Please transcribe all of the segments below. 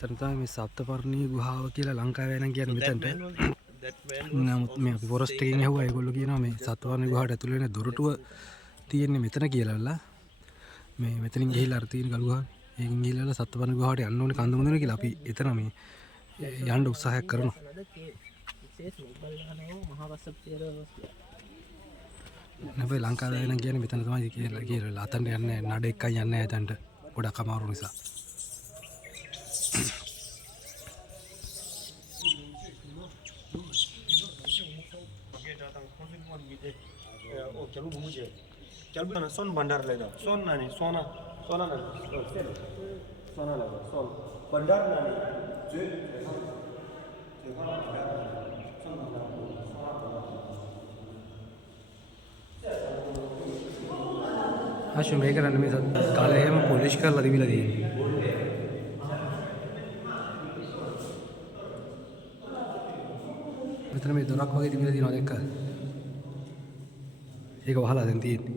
මෙතන තමයි මේ සප්තපර්ණී ගුහාව කියලා ලංකාවේ නම් කියන්නේ මෙතනට. නමුත් මේ අපි ෆොරස්ට් එකකින් ඇහුවා ඒගොල්ලෝ කියනවා මේ සප්තපර්ණී ගුහාවට ඇතුල් වෙන දොරටුව තියෙන්නේ මෙතන කියලා. මේ මෙතනින් ගිහිල්ලා අර තියෙන ගල් ගුහාව ඒකින් ගිහිල්ලා සප්තපර්ණී ගුහාවට යන්න ඕනේ කන්ද මුදුනේ කියලා අපි එතන මේ යන්න උත්සාහයක් කරනවා. නැබැයි ලංකාවේ නම් කියන්නේ මෙතන තමයි කියලා. අතන්ට යන්නේ නඩ එක්කයි යන්නේ එතනට. ගොඩක් අමාරු නිසා. चलो मुझे चल ना सोन भंडार लेगा सोन नानी सोना सोना नानी सोना लगा सोन भंडार नानी ආශු මේක කරන්නේ මේ කාලේ හැම පොලිෂ් කරලා දීවිලා තියෙන්නේ. මෙතන මේ දොරක් වගේ තිබිලා තියෙනවා දැක්කද? ඒක වහලා දැන් තියෙන්නේ.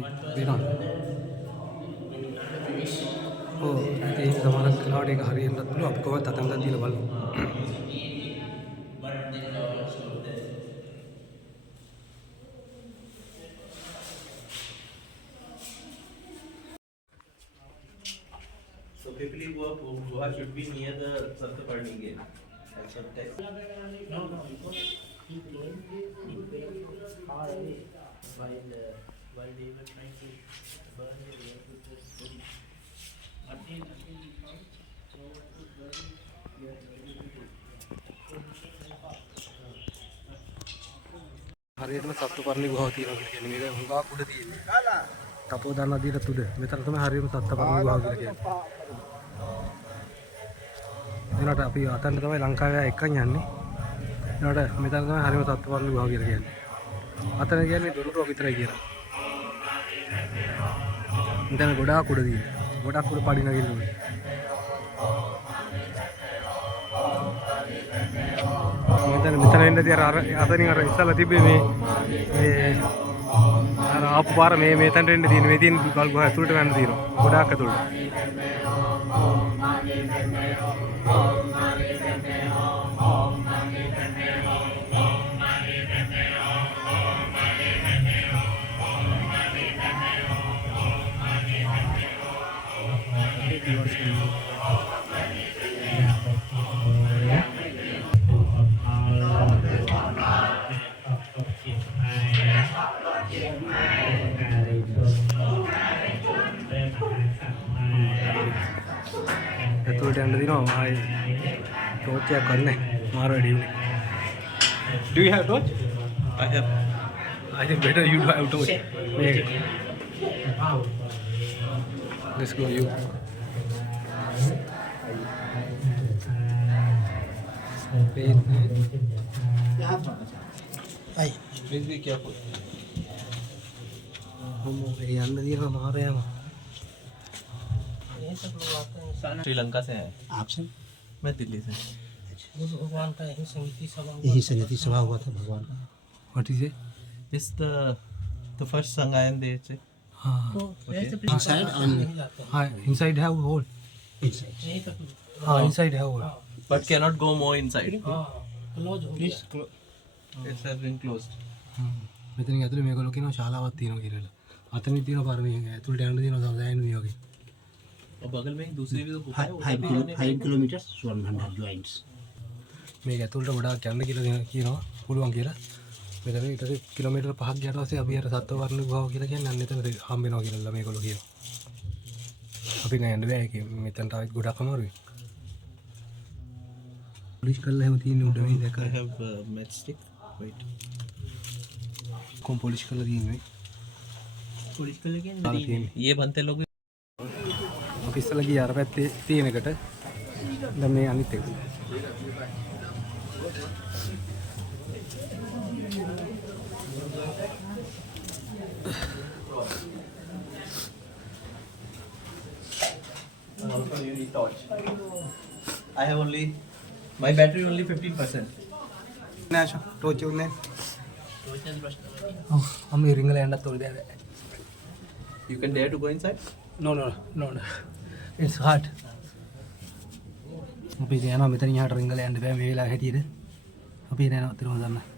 මේ වෙනවා. ඔව් ඒක සමහරක් කාලවට ඒක හරියන්නත් පුළුවන්. අපි කොහොමද තතංගක් දීලා බලමු. So typically Guha should be near the Saptaparni gate. And sometimes No, because he claimed far away while they were trying to burn the air with this body. Until we found so it was burning, we are ready to do. හරියටම සප්තපර්ණී ගුහාව තියෙනවා කියන්නේ මේක හුඟක් උඩ තියෙන්නේ. තපෝදා නදියට උඩ. මෙතන තමයි හරියටම සප්තපර්ණී ගුහාව කියලා කියන්නේ. එනට අපි අතන්න තමයි ලංකාවේ එක්කන් යන්නේ. එනට මෙතන තමයි හරියම සප්තපර්ණී ගුහාව කියලා කියන්නේ. අතන කියන්නේ දොරටුව විතරයි කියලා. මෙතන ගොඩාක් උඩ තියෙන්නේ. ගොඩාක් උඩ පඩි නගින්න ඕනේ. මෙතන එන්නදී අර අතනින් අර ඉස්සලා තිබ්බේ මේ අර ආපු පාර මේ තැනට එන්න තියෙන මේ තියෙන ගල් ගුහා ඇතුළට යන්න තියෙනවා. ගොඩාක් ඇතුළට. ඇතුළට යන්න දිනවා ආයේ ටෝච් එකක් ගන්න මාර වැඩි උනේ. Do you have torch? I have. I think better you have torch. Let's go you. Ay, Please be careful. हम यන්න දිනවා මාරයම. श्रीलंका से है। आपसे मैं दिल्ली से। भगवान का यही संगीति सभा यही संगति सभा हुआ था भगवान का। What is it? This the first Sangayan they say. हाँ Inside and हाँ inside have hole. inside. हाँ inside have hole. But cannot go more inside. Close हो Please It has been closed. මෙතනින් ඇතුලේ මේගොල්ලෝ කියනවා ශාලාවක් තියෙනවා කියලා. අතනින් තියෙනවා පාර මේ ඇතුළට යන්න තියෙනවා සෑහෙන මේ වගේ. और बगल में एक दूसरी भी तो गुफा है, वो 5 kilometers Swan Bhandar joins. මේක ඇතුළට ගොඩාක් යන්න කියලා කියනවා පුළුවන් කියලා. මෙතන ඊට පස්සේ කිලෝමීටර් 5ක් ගියාට පස්සේ අපි අර සත්වවර්ණ ගුහාව කියලා කියන්නේ අන්න එතන හම්බ වෙනවා කියලා මේගොල්ලෝ කියනවා. අපි නෑ යන්න බෑ ඒක මෙතනට ආවිත් ගොඩක් අමාරුයි. පොලිෂ් කරලා එහෙම තියෙන්නේ උඩ මේ දැක. I have matchstick. Wait. කොම් පොලිෂ් කරලා තියෙන්නේ. पुलिस को लेके දාලා තියෙන්නේ. ये बनते लोग भी අපි ඉස්සලා ගියා අර පැත්තේ තියෙන එකට. දැන් මේ අනිත් එක. also you need torch. I have only my battery only 15%. නෑ ටෝච් එක නෑ. ඔව් අම්මේ රිංගල යන්නත් ඕනේ බෑ. You can dare to go inside? No. It's hard. අපි ඉතින් යනවා මෙතනින් එහාට රිංගල යන්න බෑ මේ වෙලාව හැටියට. අපි එන යනවා තිරුවන් සරණයි.